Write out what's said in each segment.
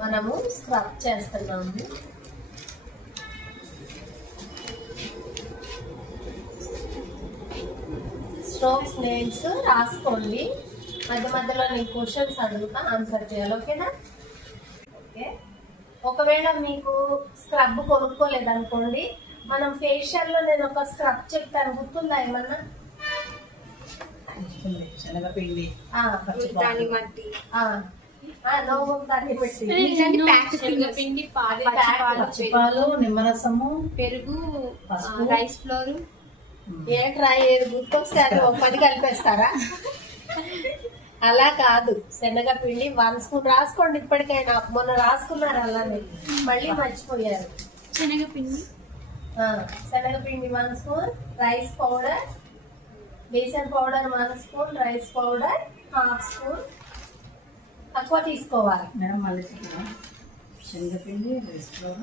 మనము స్క్రబ్ చేస్తున్నాము. Strokes names రాసుకోండి. మధ్య మధ్యలో నేను క్వశ్చన్స్ అడుగుతా, ఆన్సర్ చేయాలి. ఓకేనా? ఓకే. ఒకవేళ మీకు స్క్రబ్ కొనుక్కోలేదనుకోండి, మనం ఫేషియల్లో నేను ఒక స్క్రబ్ చెప్తాను, గుర్తుందా ఏమన్నా? శనగపిండి, దాని మట్టి, పాలు, నిమ్మరసము, పెరుగు, రైస్ ఫ్లోర్. ఏంట్రా ఏది గుర్తొస్తే అది 10 కలిపేస్తారా? అలా కాదు, శనగపిండి 1 స్పూన్ రాసుకోండి. ఇప్పటికైనా మొన్న రాసుకున్నారు అలానే, మళ్ళీ మర్చిపోయారు. శనగపిండి 1 spoon, rice powder, besan powder 1 spoon, rice powder 1/2 spoon. తక్కువ తీసుకోవాలి మేడం. మళ్ళీ శనగపిండి, రైస్ ఫ్లోర్,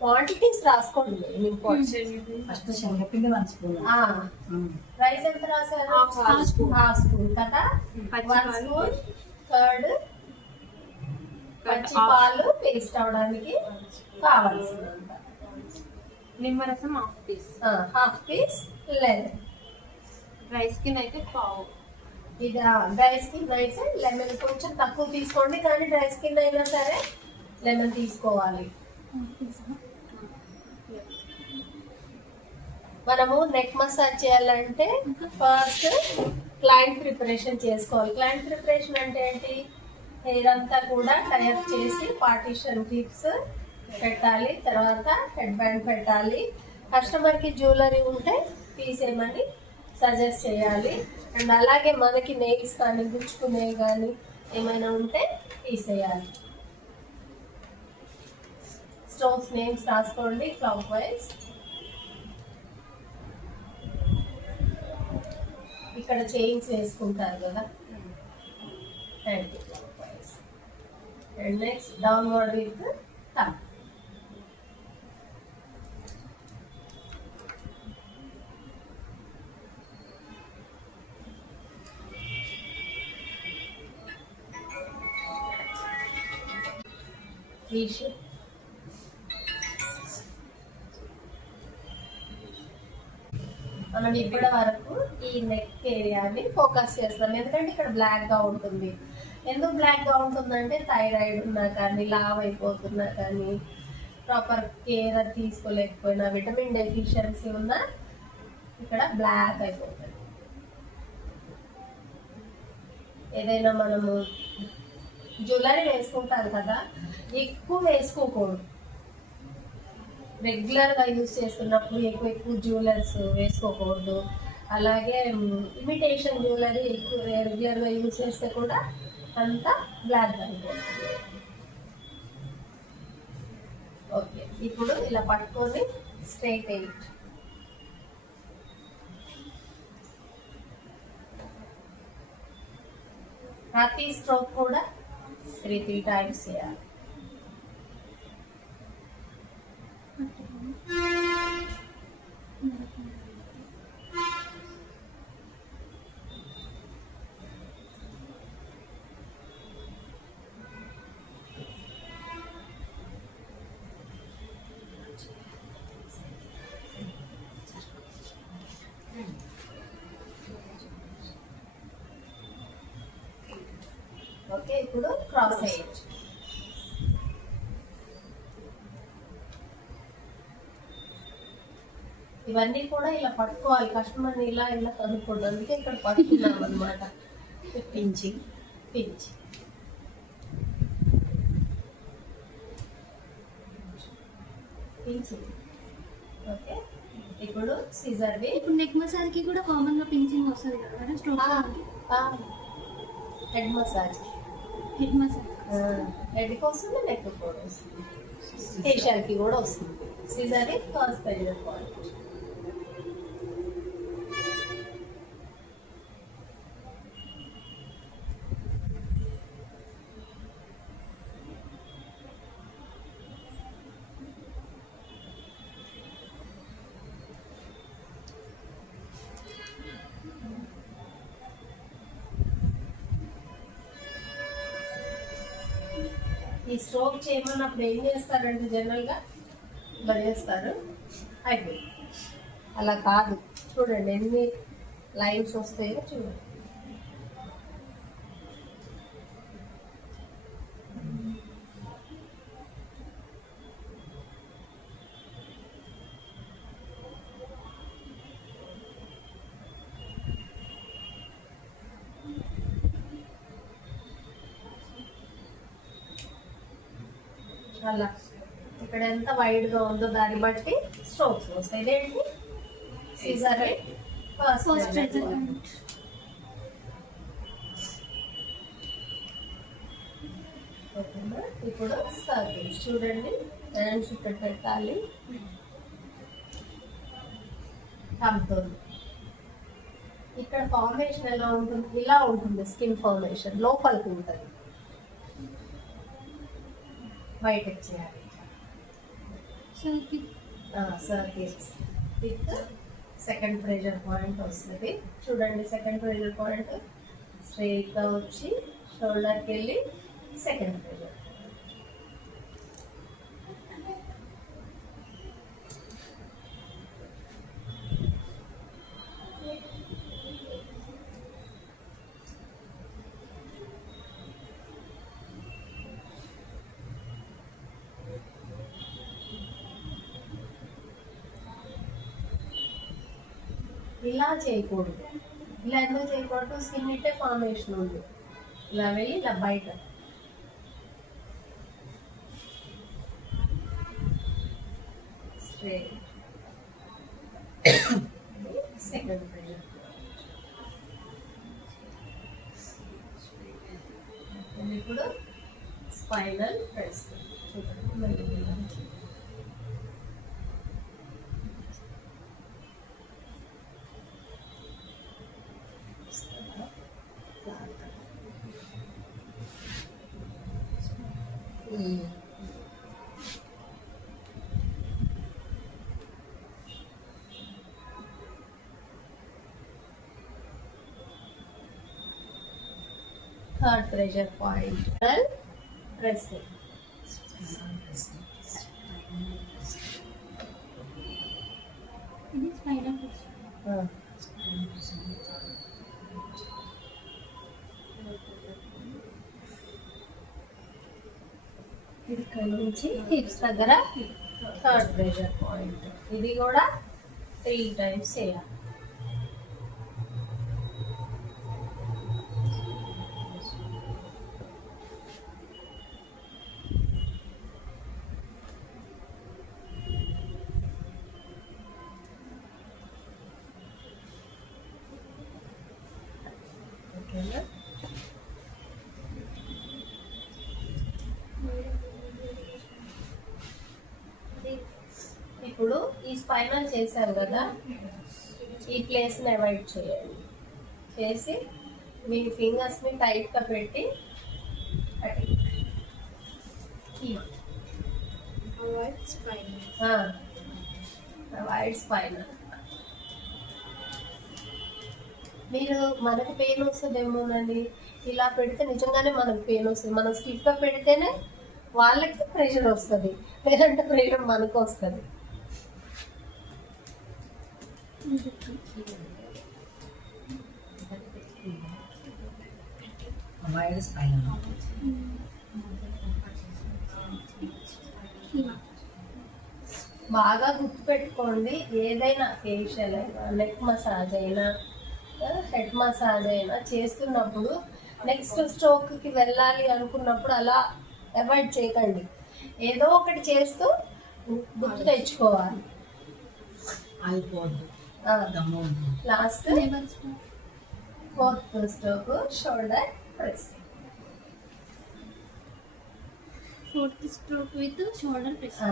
క్వాంటిటీస్ రాసుకోండి. ఫస్ట్ శనగపిండి 1 స్పూన్, రైస్ ఎంత రాశారు? 1/2 స్పూన్. 1/2 స్పూన్ కదా. 1 స్పూన్ కర్డ్, పచ్చి పాలు పేస్ట్ అవడానికి కావాల్సినంత. నిమ్మరసం 1/2 పీస్, 1/2 పీస్ లెమన్. రైస్ కి అయితే పావు. ఇది డ్రై స్కిన్ అయితే లెమన్ కొంచెం తక్కువ తీసుకోండి, కానీ డ్రై స్కిన్ అయినా సరే లెమన్ తీసుకోవాలి. మనము నెక్ మసాజ్ చేయాలంటే ఫస్ట్ క్లయింట్ ప్రిపరేషన్ చేసుకోవాలి. క్లయింట్ ప్రిపరేషన్ అంటే ఏంటి? హెయిర్ అంతా కూడా టైప్ చేసి పార్టీషన్ క్లిప్స్ పెట్టాలి, తర్వాత హెడ్ బ్యాండ్ పెట్టాలి. కస్టమర్కి జ్యువెలరీ ఉంటే తీసేయమని సజెస్ట్ చేయాలి. అండ్ అలాగే మనకి నెయిల్స్ కానీ గుచ్చుకునేవి కానీ ఏమైనా ఉంటే తీసేయాలి. స్టోన్స్ నేమ్స్ రాసుకోండి క్లాక్ వైజ్. ఇక్కడ చైన్స్ వేసుకుంటారు కదా, anti clock wise. And next downward with thumb. మనం ఇప్పటి వరకు ఈ నెక్ ఏరియాని ఫోకస్ చేస్తాం, ఎందుకంటే ఇక్కడ బ్లాక్ గా ఉంటుంది. ఎందుకు బ్లాక్ గా ఉంటుందంటే థైరాయిడ్ ఉన్నా కానీ, లావ్ అయిపోతున్నా కానీ, ప్రాపర్ కేర్ తీసుకోలేకపోయినా, విటమిన్ డెఫిషియన్సీ ఉన్నా ఇక్కడ బ్లాక్ అయిపోతుంది. ఏదైనా మనము జ్యువెలరీ వేసుకుంటాం కదా, ఎక్కువ వేసుకోకూడదు. రెగ్యులర్గా యూజ్ చేస్తున్నప్పుడు ఎక్కువ జ్యువెలర్స్ వేసుకోకూడదు. అలాగే ఇమిటేషన్ జ్యువెలరీ ఎక్కువ రెగ్యులర్గా యూజ్ చేస్తే కూడా అంతా బ్లాక్ అయిపోతుంది. ఓకే, ఇప్పుడు ఇలా పట్టుకొని స్ట్రైట్ ఎయిట్. ప్రతి స్ట్రోక్ కూడా 3 టైమ్స్ చేయాలి. ఓకే, ఇప్పుడు క్రాస్ ఎడ్జ్. ఇవన్నీ కూడా ఇలా పట్టుకోవాలి. కస్టమర్ని ఇలా ఇలా కనుక్కోండి, అందుకే ఇక్కడ పట్టుకున్నాం అనమాట. Pinching pinch. పించింగ్. ఓకే, ఇప్పుడు సిజర్ వి. ఇప్పుడు నెక్ మసాజ్ కి కూడా కామన్ గా పించింగ్ వస్తుంది కదా stroke. Head massage. Head massage హెడ్కి వస్తుంది, నెక్ కూడా వస్తుంది, ఫేషియల్కి కూడా వస్తుంది. Scissor first period point. ఈ స్ట్రోక్ చేయమన్నప్పుడు ఏం చేస్తారంటే జనరల్గా ఇలా చేస్తారు, అయిపోయింది. అలా కాదు, చూడండి ఎన్ని లైన్స్ వస్తాయో చూడండి. అలా ఇక్కడ ఎంత వైడ్గా ఉందో దాన్ని బట్టి స్ట్రోక్స్ వస్తాయి. ఇదేంటి సీజర్ ఫస్ట్ ప్రెజర్ ఇప్పుడు సర్కిల్స్ చూడండి, హ్యాండ్స్ ఇక్కడ పెట్టాలి, కంపుతుంది. ఇక్కడ ఫార్మేషన్ ఎలా ఉంటుంది, ఇలా ఉంటుంది. స్కిన్ ఫార్మేషన్ లోపలికి ఉంటుంది, బయటకు చేయాలి. Circles with second pressure point వస్తుంది. చూడండి సెకండ్ ప్రెషర్ పాయింట్ స్ట్రైట్గా వచ్చి షోల్డర్కి వెళ్ళి సెకండ్ ప్రెషర్. ఇలా చేయకూడదు. ఇలా ఎందుకు చేయకూడదు, స్కిన్ ఇట్టే ఫార్మేషన్ ఉంది. ఇలా వెళ్ళి ఇలా బయట స్ట్రైట్ సెకండ్ ప్రెషర్. ఇప్పుడు స్పైనల్ ప్రెస్ చూడండి మళ్ళీ. Third pressure point pressing. ఇది స్పైనల్ ప్రెజర్. ఇక్కడ నుంచి హిప్స్ దగ్గర థర్డ్ ప్రెషర్ పాయింట్. ఇది కూడా 3 times చేయాలి. ఓకేనా? ఇప్పుడు ఈ స్పైనల్ చేశారు కదా, ఈ ప్లేస్ని అవాయిడ్ చేయండి. చేసి మీ ఫింగర్స్ని టైట్గా పెట్టి అవాయిడ్ స్పైనల్. మీరు మనకు పెయిన్ వస్తుందేమోనండి, ఇలా పెడితే నిజంగానే మనకు పెయిన్ వస్తుంది. మనం స్టిఫ్గా పెడితేనే వాళ్ళకి ప్రెషర్ వస్తుంది, లేదంటే ప్రెషర్ మనకు వస్తుంది. Avoid spinal. బాగా గుర్తుపెట్టుకోండి, ఏదైనా ఫేషియల్ అయినా, నెక్ మసాజ్ అయినా, హెడ్ మసాజ్ అయినా చేస్తున్నప్పుడు నెక్స్ట్ స్ట్రోక్కి వెళ్ళాలి అనుకున్నప్పుడు అలా అవాయిడ్ చేయకండి. ఏదో ఒకటి చేస్తూ గుర్తు తెచ్చుకోవాలి. అయిపోద్దు. Last fourth stroke shoulder press. Fourth stroke with shoulder press.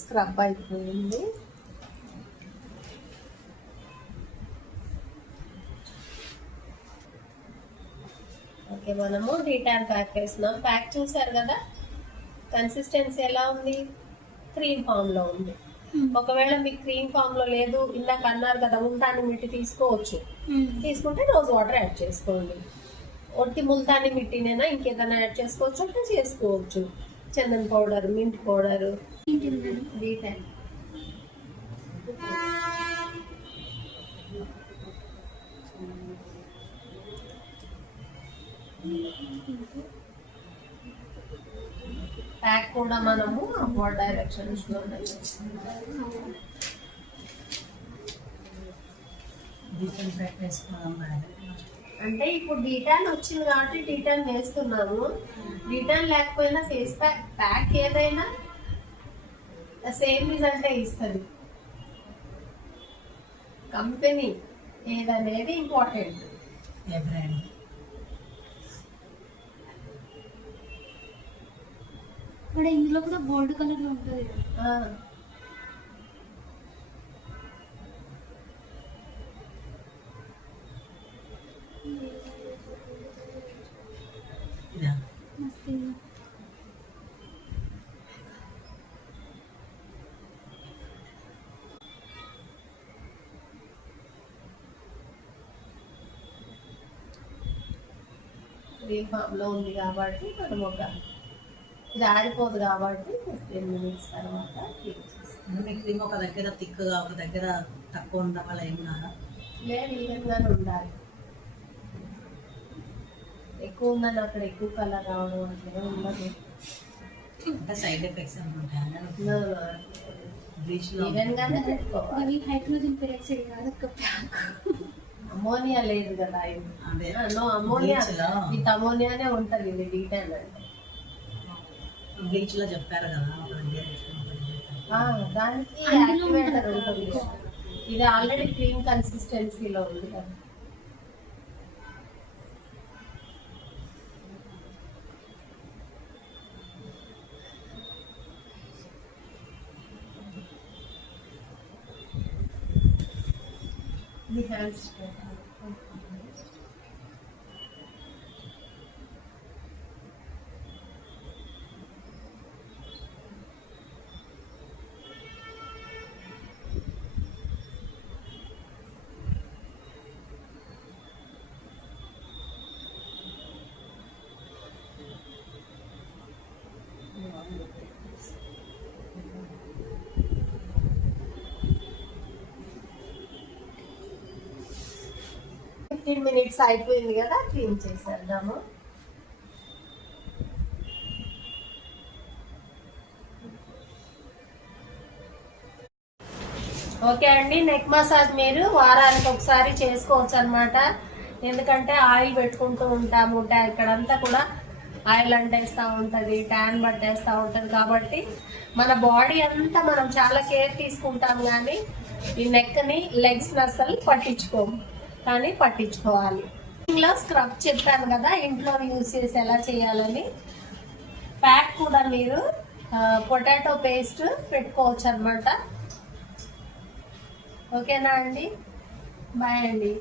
Scrub అయిపోయింది. ఓకే, మనము డీటాన్ ప్యాక్ వేసినాం. ప్యాక్ చూసారు కదా, కన్సిస్టెన్సీ ఎలా ఉంది, క్రీమ్ ఫామ్ లో ఉంది. ఒకవేళ మీకు క్రీమ్ ఫామ్ లో లేదు, ఇందాక అన్నారు కదా ముల్తాని మిట్టి తీసుకోవచ్చు. తీసుకుంటే రోజ్ వాటర్ యాడ్ చేసుకోండి. ఒట్టి ముల్తాని మిట్టినైనా ఇంకేదైనా యాడ్ చేసుకోవచ్చు అంటే చేసుకోవచ్చు. చందన్ పౌడర్, మింట్ పౌడర్, ఏంటిది మేడం? డీటెయిల్. ప్యాక్ కూడా మనము అప్వర్డ్ డైరెక్షన్స్ లోనే డిఫరెంట్ ప్యాక్ వేసుకోవడం మేడం. అంటే ఇప్పుడు డీటాన్ వచ్చింది కాబట్టి డీటాన్ వేస్తున్నాము. డీటాన్ లేకపోయినా ఫేస్ ప్యాక్ ఏదైనా సేమ్ రిజల్టే ఇస్తుంది. కంపెనీ ఏదనేది ఇంపార్టెంట్. ఏ బ్రాండ్? ఇక్కడ ఇందులో కూడా గోల్డ్ కలర్ లో ఉంటుంది కదా. ఇదా? మస్తు. క్రీమ్ ఫామ్ లో ఉంది కాబట్టి మనం ఇది ఆడిపోదు కాబట్టి 15 minutes తర్వాత క్లీన్ చేస్తాం. అంటే మీ క్రీమ్ ఒక దగ్గర థిక్గా ఒక దగ్గర తక్కువ ఉండడం వల్ల ఏమన్నారా? లేదు, ఈవెన్గానే ఉండాలి. ఎక్కువ ఉందని అక్కడ ఎక్కువ కలర్ రావడం అట్లా ఉండదు. అంటే సైడ్ ఎఫెక్ట్స్ ఏమంటాయి? బ్లీచ్లో ఈవెన్గానే పెట్టుకోవాలి. అవి హైడ్రోజన్ పెరాక్సైడ్ కాదు, ఒక ప్యాక్. అమోనియా లేదు కదా ఇది. అదే నో అమోనియా, బ్లీచ్లో విత్ అమోనియానే ఉంటుంది ఇది డీటాన్ అంటే. బ్లీచ్లో చెప్పారు కదా ఒక దగ్గర వేసుకుని ఒక దగ్గర పెట్టాలి. దానికి అందులో యాక్టివేటర్ ఉంటుంది. ఉంటుంది. ఇది ఆల్రెడీ క్రీమ్ కన్సిస్టెన్సీలో ఉంది కదా. మీ హ్యాండ్స్ minutes అయిపోయింది కదా, క్లీన్ చేసేద్దాము. ఓకే అండి, నెక్ మసాజ్ మీరు వారానికి ఒకసారి చేసుకోవచ్చు అనమాట. ఎందుకంటే ఆయిల్ పెట్టుకుంటూ ఉంటాము, ఇక్కడంతా కూడా ఆయిల్ అంటేస్తూ ఉంటుంది, ట్యాన్ పట్టేస్తూ ఉంటుంది. కాబట్టి మన బాడీ అంతా మనం చాలా కేర్ తీసుకుంటాం, కానీ ఈ నెక్ని లెగ్స్ అసలు పట్టించుకోము, కానీ పట్టించుకోవాలి. ఇంట్లో స్క్రబ్ చెప్పాను కదా, ఇంట్లో యూజ్ చేసి ఎలా చేయాలని. ప్యాక్ కూడా మీరు పొటాటో పేస్ట్ పెట్టుకోవచ్చు అనమాట. ఓకేనా అండి? బాయ్ అండి.